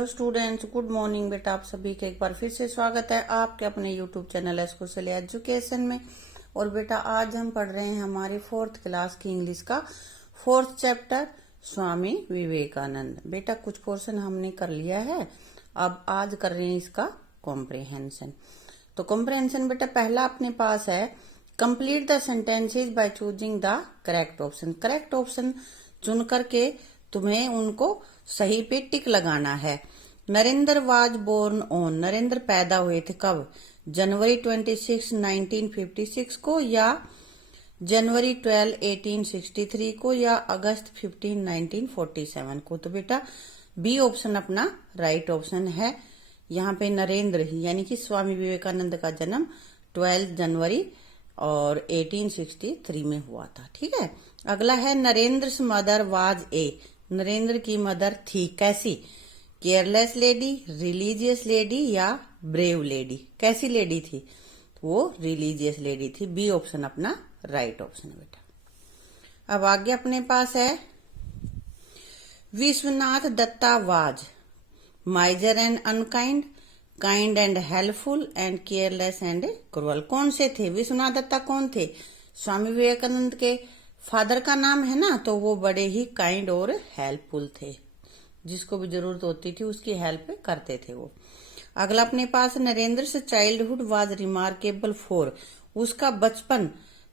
Hello students, good morning बेटा। आप सभी का एक बार फिर से स्वागत है आपके अपने यूट्यूब चैनल एस्कुशल एजुकेशन में। और बेटा आज हम पढ़ रहे हैं हमारी 4th क्लास की इंग्लिश का 4th चैप्टर स्वामी विवेकानंद। बेटा कुछ पोर्शन हमने कर लिया है, अब आज कर रहे हैं इसका कॉम्प्रिहेंशन। तो कॉम्प्रिहेंशन बेटा पहला अपने पास है complete the sentences by choosing the correct option. Correct option चुन करके तुम्हें उनको सही पे टिक लगाना है। Narendra was born on, Narendra पैदा हुए थे कब? जनवरी 26, 1956 को, या जनवरी 12, 1863 को, या अगस्त 15, 1947 को। तो बेटा बी ऑप्शन अपना राइट ऑप्शन है। यहाँ पे नरेंद्र यानी कि स्वामी विवेकानंद का जन्म 12 जनवरी और 1863 में हुआ था। ठीक है। अगला है Narendra mother was a, Narendra की मदर थी कैसी? केयरलेस लेडी, रिलीजियस लेडी, या ब्रेव लेडी? कैसी लेडी थी? वो रिलीजियस लेडी थी। बी ऑप्शन अपना राइट ऑप्शन है बेटा। अब आगे अपने पास है Vishwanath Datta was miser and unkind, kind and helpful, and careless and cruel. कौन से थे? विश्वनाथ दत्ता कौन थे? स्वामी विवेकानंद के फादर का नाम है ना, तो वो बड़े ही काइंड और हेल्पफुल थे, जिसको भी जरूरत होती थी उसकी हेल्प करते थे वो। अगला अपने पास नरेंद्र से चाइल्डहुड वाज रिमार्केबल फॉर, उसका बचपन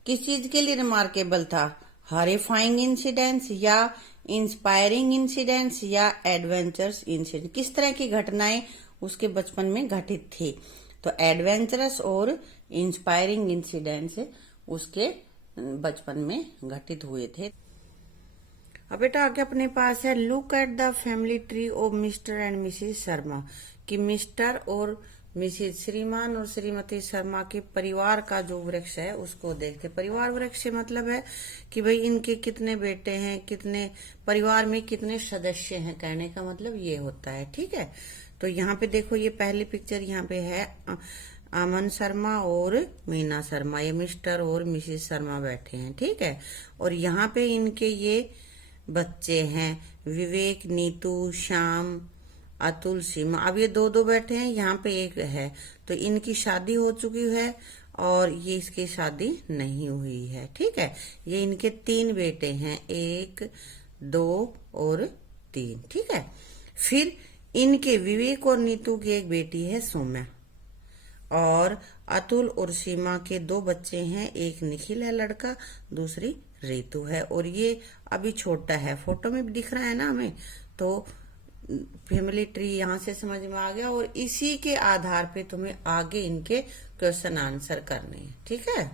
किस चीज के लिए रिमार्केबल था? हॉरिफाइंग इंसिडेंट्स, या इंस्पायरिंग इंसिडेंट्स, या एडवेंचरस इंसिडेंट? किस तरह की घटनाएं उसके बचपन में घटित थी? तो एडवेंचरस और इंस्पायरिंग इंसिडेंट्स उसके बचपन में घटित हुए थे। अब बेटा आगे अपने पास है look at the family tree of mister and Mrs Sharma, कि मिस्टर और मिसेस श्रीमान और श्रीमती शर्मा के परिवार का जो वृक्ष है उसको देखते। परिवार वृक्ष से मतलब है कि भाई इनके कितने बेटे हैं, कितने परिवार में कितने सदस्य हैं, कहने का मतलब ये होता है। ठीक है। तो यहाँ पे देखो ये पहली पिक्चर यहाँ पे है अमन शर्मा और मीना शर्मा, ये मिस्टर और मिसेस शर्मा बैठे हैं। ठीक है। और यहाँ पे इनके ये बच्चे हैं विवेक, नीतू, श्याम, अतुल, सीमा। अब ये दो बैठे हैं, यहाँ पे एक है, तो इनकी शादी हो चुकी है और ये इसकी शादी नहीं हुई है। ठीक है। ये इनके 3 बेटे हैं, 1, 2 और 3। ठीक है। फिर इनके विवेक और नीतू की एक बेटी है सौम्या, और अतुल और सीमा के 2 बच्चे हैं, एक निखिल है लड़का, दूसरी रीतू है। और ये अभी छोटा है, फोटो में भी दिख रहा है ना हमें। तो फैमिली ट्री यहाँ से समझ में आ गया, और इसी के आधार पे तुम्हें आगे इनके क्वेश्चन आंसर करने हैं। ठीक है।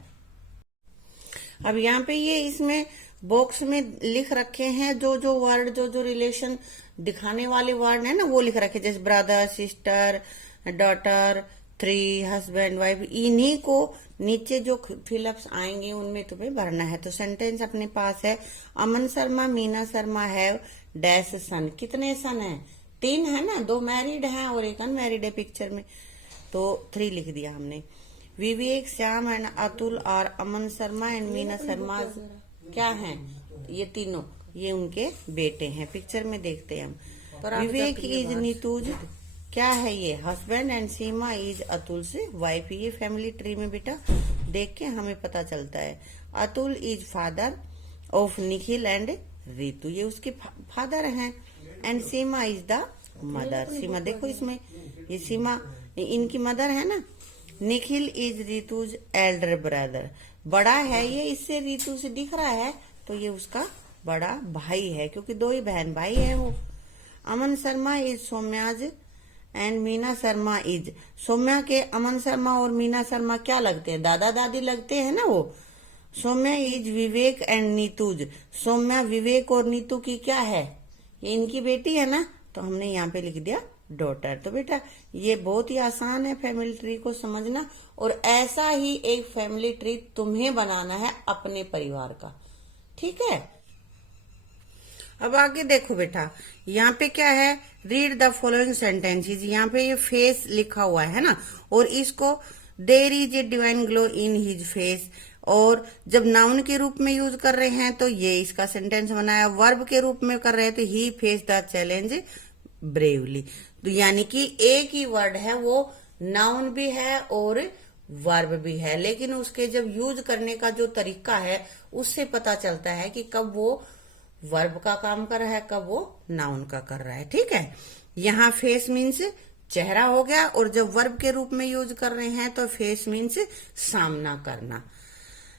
अब यहाँ पे ये इसमें बॉक्स में लिख रखे हैं जो वर्ड, जो रिलेशन दिखाने वाले वर्ड है ना, वो लिख रखे, जैसे brother, sister, daughter, 3, husband, wife. इन्हीं को नीचे जो फिलअप्स आएंगे उनमें तुम्हें भरना है। तो सेंटेंस अपने पास है अमन शर्मा, मीना शर्मा हैव डैश सन। कितने सन है? 3 है ना, 2 मैरिड हैं और एक अनमैरिड है पिक्चर में, तो 3 लिख दिया हमने। विवेक, श्याम एंड अतुल और अमन शर्मा एंड मीना शर्मा क्या हैं? ये तीनों ये उनके बेटे हैं। पिक्चर में देखते हैं हम। विवेक इज नीतूज क्या है? ये husband, and Seema is Atul से वाइफ। ये फैमिली ट्री में बेटा देख के हमें पता चलता है। Atul is father of Nikhil and Ritu, ये उसके फादर हैं। And Seema is the mother. Seema देखो इसमें, ये सीमा इनकी मदर है ना। Nikhil is Ritu's elder brother, बड़ा है ये, इससे रीतू से दिख रहा है, तो ये उसका बड़ा भाई है, क्योंकि 2 ही बहन भाई है वो। Aman Sharma is Saumya's and Meena Sharma is, Saumya के अमन शर्मा और मीना शर्मा क्या लगते हैं? दादा दादी लगते हैं ना वो। सौम्या इज विवेक एंड नीतूज, सौम्या विवेक और नीतू की क्या है? ये इनकी बेटी है ना, तो हमने यहाँ पे लिख दिया डॉटर। तो बेटा ये बहुत ही आसान है फैमिली ट्री को समझना, और ऐसा ही एक फैमिली ट्री तुम्हें बनाना है अपने परिवार का। ठीक है। अब आगे देखो बेटा, यहाँ पे क्या है? Read the following sentences. यहाँ पे ये फेस लिखा हुआ है ना, और इसको there is a divine glow in his face, और जब नाउन के रूप में यूज कर रहे हैं तो ये इसका सेंटेंस बनाया। वर्ब के रूप में कर रहे हैं तो ही फेस द चैलेंज ब्रेवली। तो यानी कि एक ही वर्ड है, वो नाउन भी है और वर्ब भी है, लेकिन उसके जब यूज करने का जो तरीका है उससे पता चलता है कि कब वो वर्ब का काम कर रहा है, कब वो नाउन का कर रहा है। ठीक है, यहाँ फेस मीन्स चेहरा हो गया, और जब वर्ब के रूप में यूज कर रहे हैं तो फेस मीन्स सामना करना।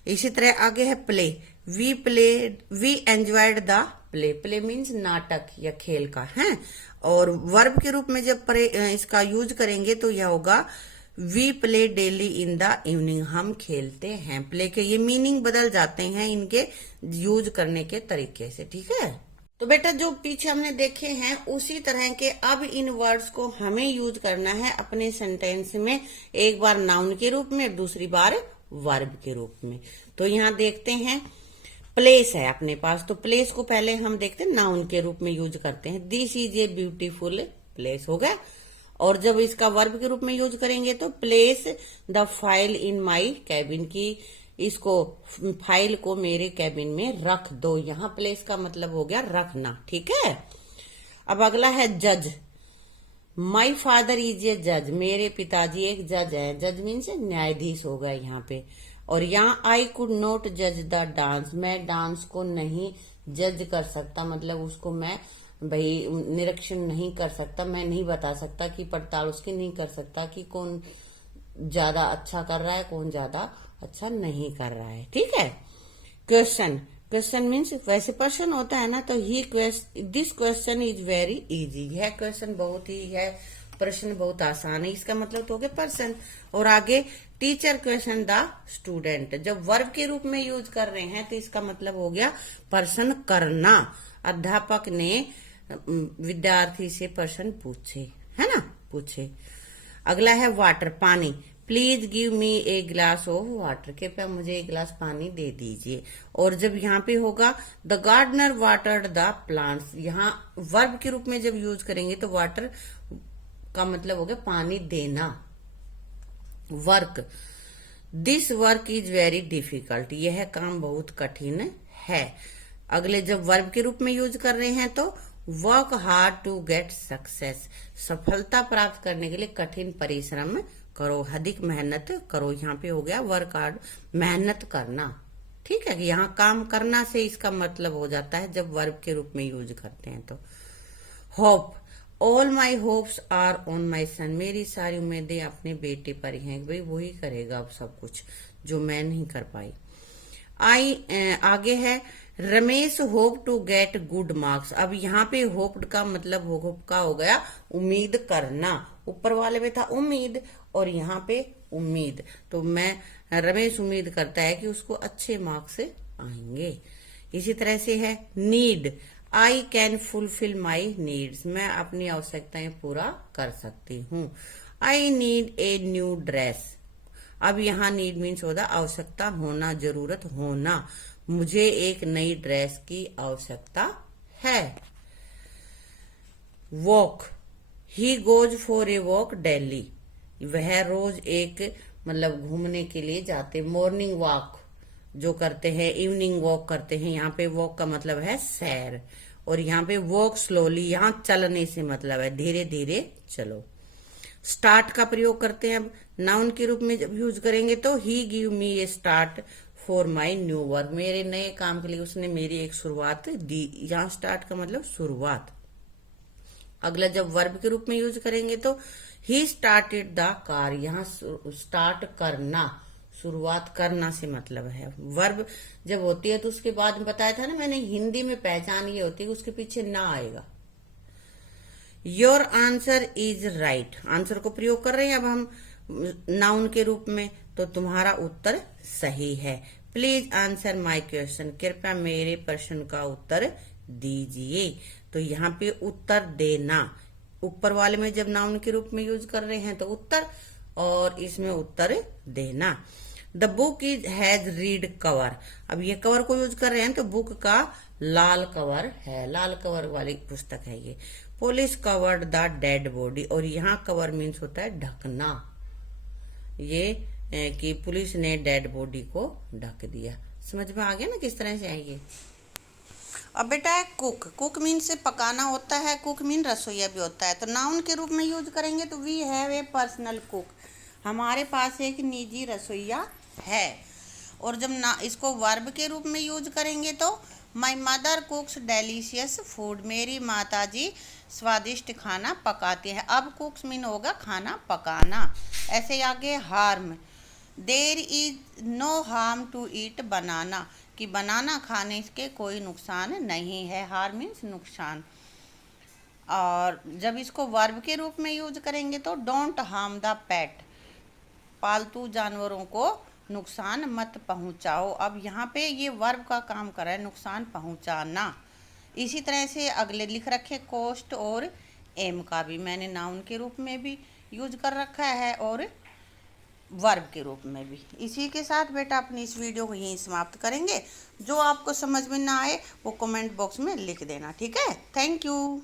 इसी तरह आगे है play. We enjoyed the play. Play means नाटक या खेल का है, और वर्ब के रूप में जब इसका यूज करेंगे तो यह होगा we play daily in the evening. हम खेलते हैं। प्ले के ये मीनिंग बदल जाते हैं इनके यूज करने के तरीके से। ठीक है, तो बेटा जो पीछे हमने देखे हैं उसी तरह के अब इन वर्ड्स को हमें यूज करना है अपने सेंटेंस में, एक बार नाउन के रूप में, दूसरी बार वर्ब के रूप में। तो यहाँ देखते हैं, प्लेस है अपने पास, तो प्लेस को पहले हम देखते हैं नाउन के रूप में यूज करते हैं। This is a beautiful place हो गया। और जब इसका वर्ब के रूप में यूज करेंगे तो place the file in my cabin, की इसको फाइल को मेरे कैबिन में रख दो। यहाँ प्लेस का मतलब हो गया रखना। ठीक है, अब अगला है जज। माई फादर इज ए जज। मेरे पिताजी एक जज है। जज मीन्स न्यायाधीश होगा यहाँ पे। और यहाँ आई कुड नॉट जज द डांस। मैं डांस को नहीं जज कर सकता, मतलब उसको मैं भाई निरीक्षण नहीं कर सकता, मैं नहीं बता सकता कि पड़ताल उसकी नहीं कर सकता कि कौन ज्यादा अच्छा कर रहा है, कौन ज्यादा अच्छा नहीं कर रहा है। ठीक है, क्वेश्चन। क्वेश्चन मीन्स वैसे प्रश्न होता है ना, तो this question is very easy. यह क्वेश्चन बहुत ही है, प्रश्न बहुत आसान है, इसका मतलब तो हो गया पर्सन। और आगे टीचर क्वेश्चन द स्टूडेंट। जब वर्ब के रूप में यूज कर रहे हैं तो इसका मतलब हो गया पर्सन करना। अध्यापक ने विद्यार्थी से प्रश्न पूछे, है ना, पूछे। अगला है वाटर, पानी। Please give me a glass of water. कृपया मुझे एक गिलास पानी दे दीजिए। और जब यहाँ पे होगा the gardener watered the plants, यहाँ वर्ब के रूप में जब यूज करेंगे तो वाटर का मतलब हो गया पानी देना। Work, this work is very difficult. यह काम बहुत कठिन है। अगले जब वर्ब के रूप में यूज कर रहे हैं तो work hard to get success. सफलता प्राप्त करने के लिए कठिन परिश्रम करो, अधिक मेहनत करो। यहाँ पे हो गया वर्क हार्ड, मेहनत करना। ठीक है, यहाँ काम करना से इसका मतलब हो जाता है जब वर्ब के रूप में यूज करते हैं तो। Hope, all my hopes are on my son. मेरी सारी उम्मीदें अपने बेटे पर ही हैं, भाई वही करेगा अब सब कुछ जो मैं नहीं कर पाई। आगे है Ramesh hope to get good marks. अब यहाँ पे होप्ड का मतलब होप का हो गया उम्मीद करना। ऊपर वाले में था उम्मीद और यहाँ पे उम्मीद, तो मैं रमेश उम्मीद करता है कि उसको अच्छे मार्क्स आएंगे। इसी तरह से है need. I can fulfil my needs. मैं अपनी आवश्यकताएं पूरा कर सकती हूँ। I need a new dress. अब यहाँ नीड मीन्स होता आवश्यकता होना, जरूरत होना। मुझे एक नई ड्रेस की आवश्यकता है। Walk, he goes for a walk daily. वह रोज एक मतलब घूमने के लिए जाते, मॉर्निंग वॉक जो करते हैं, इवनिंग वॉक करते हैं। यहाँ पे वॉक का मतलब है सैर, और यहाँ पे वॉक स्लोली, यहाँ चलने से मतलब है धीरे धीरे चलो। स्टार्ट का प्रयोग करते हैं अब नाउन के रूप में जब यूज करेंगे तो ही give me a start for my new work. मेरे नए काम के लिए उसने मेरी एक शुरुआत दी। यहाँ स्टार्ट का मतलब शुरुआत। अगला जब वर्ब के रूप में यूज करेंगे तो ही स्टार्टेड द कार। यहाँ स्टार्ट करना, शुरुआत करना से मतलब है। वर्ब जब होती है तो उसके बाद में बताया था ना मैंने, हिंदी में पहचान ये होती है उसके पीछे ना आएगा। Your answer is right. Answer को प्रयोग कर रहे हैं अब हम नाउन के रूप में, तो तुम्हारा उत्तर सही है। Please answer my question. कृपया मेरे प्रश्न का उत्तर दीजिए। तो यहाँ पे उत्तर देना, ऊपर वाले में जब नाउन के रूप में यूज कर रहे हैं तो उत्तर, और इसमें उत्तर देना। The book is has read cover. अब ये कवर को यूज कर रहे हैं तो बुक का लाल कवर है, लाल कवर वाली पुस्तक है ये। Police covered the dead body. और यहाँ कवर मीन्स होता है ढकना, ये कि पुलिस ने डेड बॉडी को ढक दिया। समझ में आ गया ना किस तरह से आएगी। अब बेटा कुक, कुक मीन से पकाना होता है, कुक मीन रसोईया भी होता है। तो नाउन के रूप में यूज करेंगे तो we have a personal cook, हमारे पास एक निजी रसोईया है। और जब ना इसको वर्ब के रूप में यूज करेंगे तो माई मदर कुक्स डेलीशियस फूड, मेरी माता जी स्वादिष्ट खाना पकाती हैं। अब कुक्स मीन होगा खाना पकाना। ऐसे आगे harm, there is no harm to eat banana, कि बनाना खाने के कोई नुकसान नहीं है। हार्म मीन्स नुकसान। और जब इसको वर्ब के रूप में यूज करेंगे तो डोंट हार्म द पेट, पालतू जानवरों को नुकसान मत पहुंचाओ। अब यहाँ पे ये वर्ब का काम कर रहा है, नुकसान पहुंचाना। इसी तरह से अगले लिख रखे कोस्ट और एम का भी मैंने नाउन के रूप में भी यूज कर रखा है और वर्ब के रूप में भी। इसी के साथ बेटा अपनी इस वीडियो को यहीं समाप्त करेंगे। जो आपको समझ में ना आए वो कमेंट बॉक्स में लिख देना, ठीक है। Thank you.